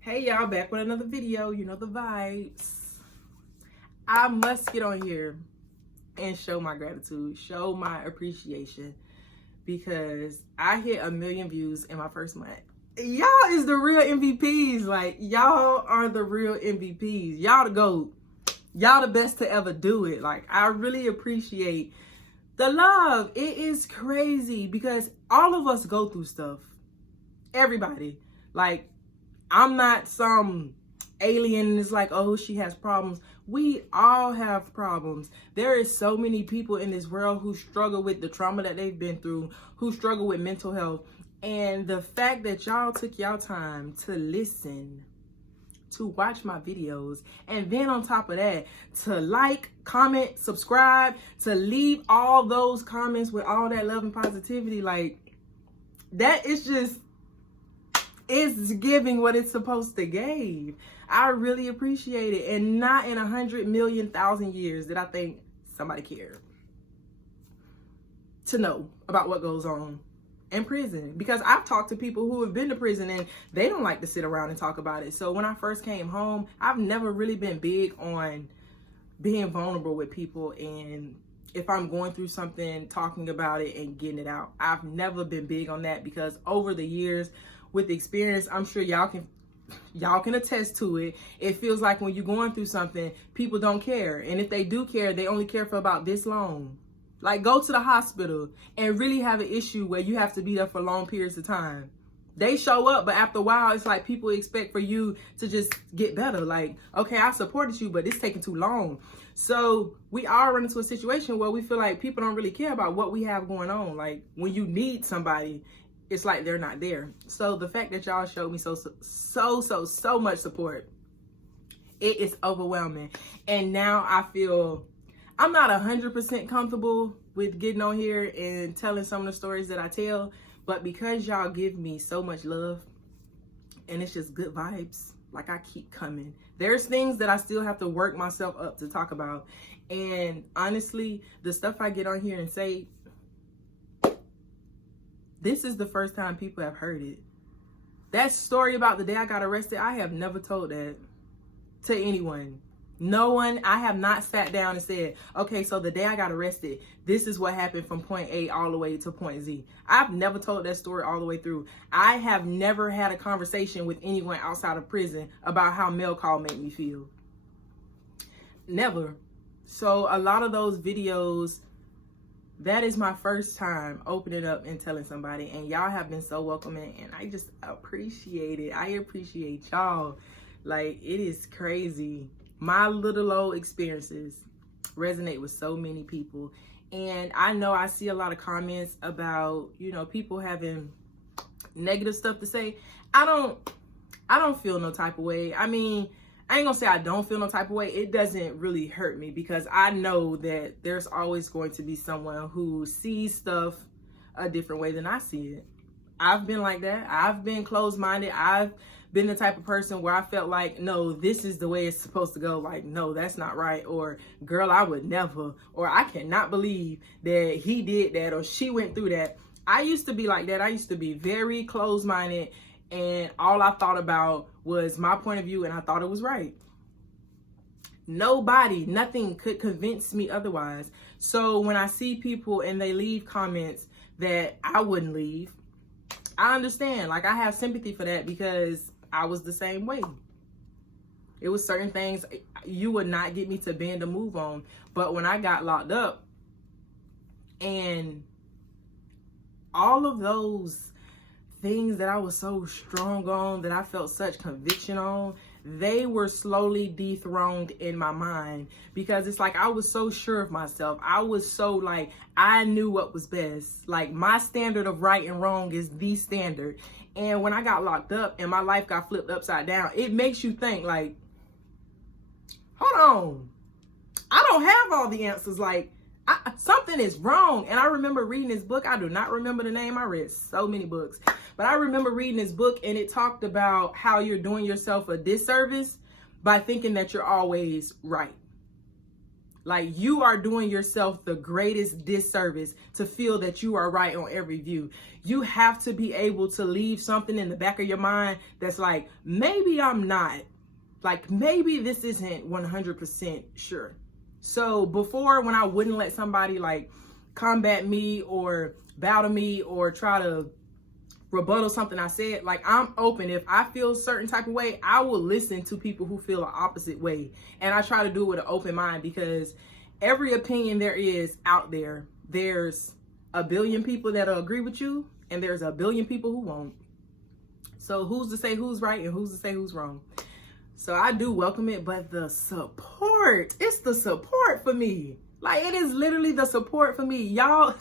Hey y'all, back with another video. You know the vibes. I must get on here and show my gratitude, show my appreciation, because I hit 1 million views in my first month. Y'all is the real MVPs. Like, y'all are the real MVPs. Y'all the GOAT. Y'all the best to ever do it. Like, I really appreciate the love. It is crazy because all of us go through stuff. Everybody. Like, I'm not some alien and it's like, oh, she has problems. We all have problems. There is so many people in this world who struggle with the trauma that they've been through, who struggle with mental health. And the fact that y'all took y'all time to listen, to watch my videos, and then on top of that, to like, comment, subscribe, to leave all those comments with all that love and positivity, like, that is just, it's giving what it's supposed to give. I really appreciate it. And not in 100,000,000 years did I think somebody cared to know about what goes on in prison. Because I've talked to people who have been to prison and they don't like to sit around and talk about it. So when I first came home, I've never really been big on being vulnerable with people, and if I'm going through something, talking about it and getting it out. I've never been big on that because over the years, with experience, I'm sure y'all can attest to it. It feels like when you're going through something, people don't care. And if they do care, they only care for about this long. Like, go to the hospital and really have an issue where you have to be there for long periods of time. They show up, but after a while, it's like people expect for you to just get better. Like, okay, I supported you, but it's taking too long. So we all run into a situation where we feel like people don't really care about what we have going on. Like, when you need somebody, it's like they're not there. So the fact that y'all showed me so much support, it is overwhelming. And now I feel I'm not 100% comfortable with getting on here and telling some of the stories that I tell, but because y'all give me so much love and it's just good vibes, like, I keep coming. There's things that I still have to work myself up to talk about. And honestly, the stuff I get on here and say, this is the first time people have heard it. That story about the day I got arrested, I have never told that to anyone. No one. I have not sat down and said, okay, so the day I got arrested, this is what happened from point A all the way to point Z. I've never told that story all the way through. I have never had a conversation with anyone outside of prison about how mail call made me feel. Never. So a lot of those videos, that is my first time opening up and telling somebody, and y'all have been so welcoming, and I just appreciate it. I appreciate y'all. Like, it is crazy. My little old experiences resonate with so many people, and I know I see a lot of comments about, you know, people having negative stuff to say. I don't feel no type of way. I mean, I ain't gonna say I don't feel no type of way. It doesn't really hurt me because I know that there's always going to be someone who sees stuff a different way than I see it. I've been like that. I've been closed-minded. I've been the type of person where I felt like, no, this is the way it's supposed to go. Like, no, that's not right. Or, girl, I would never. Or, I cannot believe that he did that or she went through that. I used to be like that. I used to be very closed-minded, and all I thought about was my point of view, and I thought it was right. Nothing could convince me otherwise. So when I see people and they leave comments that I wouldn't leave, I understand. Like, I have sympathy for that because I was the same way. It was certain things you would not get me to bend or move on. But when I got locked up, and all of those things that I was so strong on, that I felt such conviction on, they were slowly dethroned in my mind, because it's like I was so sure of myself. I was so like, I knew what was best. Like, my standard of right and wrong is the standard. And when I got locked up and my life got flipped upside down, it makes you think, like, hold on, I don't have all the answers. Like, something is wrong. And I remember reading this book. I do not remember the name. I read so many books. But I remember reading this book, and it talked about how you're doing yourself a disservice by thinking that you're always right. Like, you are doing yourself the greatest disservice to feel that you are right on every view. You have to be able to leave something in the back of your mind that's like, maybe I'm not. Like, maybe this isn't 100% sure. So before, when I wouldn't let somebody like combat me or bow to me or try to rebuttal something I said, like, I'm open. If I feel a certain type of way, I will listen to people who feel the opposite way. And I try to do it with an open mind, because every opinion there is out there, there's a billion people that'll agree with you, and there's a billion people who won't. So who's to say who's right and who's to say who's wrong? So I do welcome it, but the support, it's the support for me. Like, it is literally the support for me. Y'all,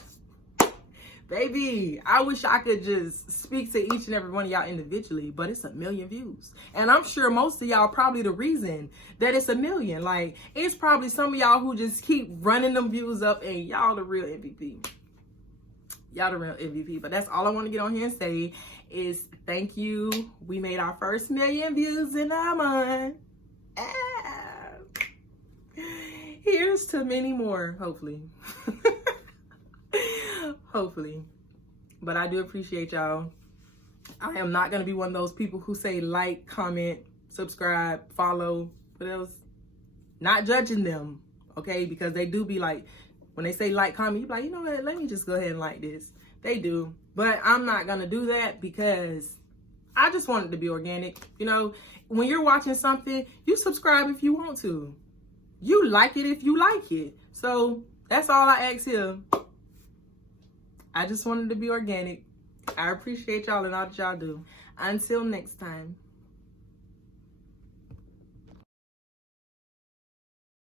baby, I wish I could just speak to each and every one of y'all individually, but it's 1 million views. And I'm sure most of y'all probably the reason that it's 1 million. Like, it's probably some of y'all who just keep running them views up, and y'all the real MVP. Y'all the real MVP. But that's all I want to get on here and say is thank you. We made our first 1 million views in a month. Here's to many more, hopefully. Hopefully. But I do appreciate y'all. I am not going to be one of those people who say like, comment, subscribe, follow, what else? Not judging them, okay? Because they do be like, when they say like, comment, you be like, you know what? Let me just go ahead and like this. They do. But I'm not going to do that, because I just want it to be organic. You know, when you're watching something, you subscribe if you want to. You like it if you like it. So that's all I ask here. I just wanted to be organic. I appreciate y'all and all that y'all do. Until next time.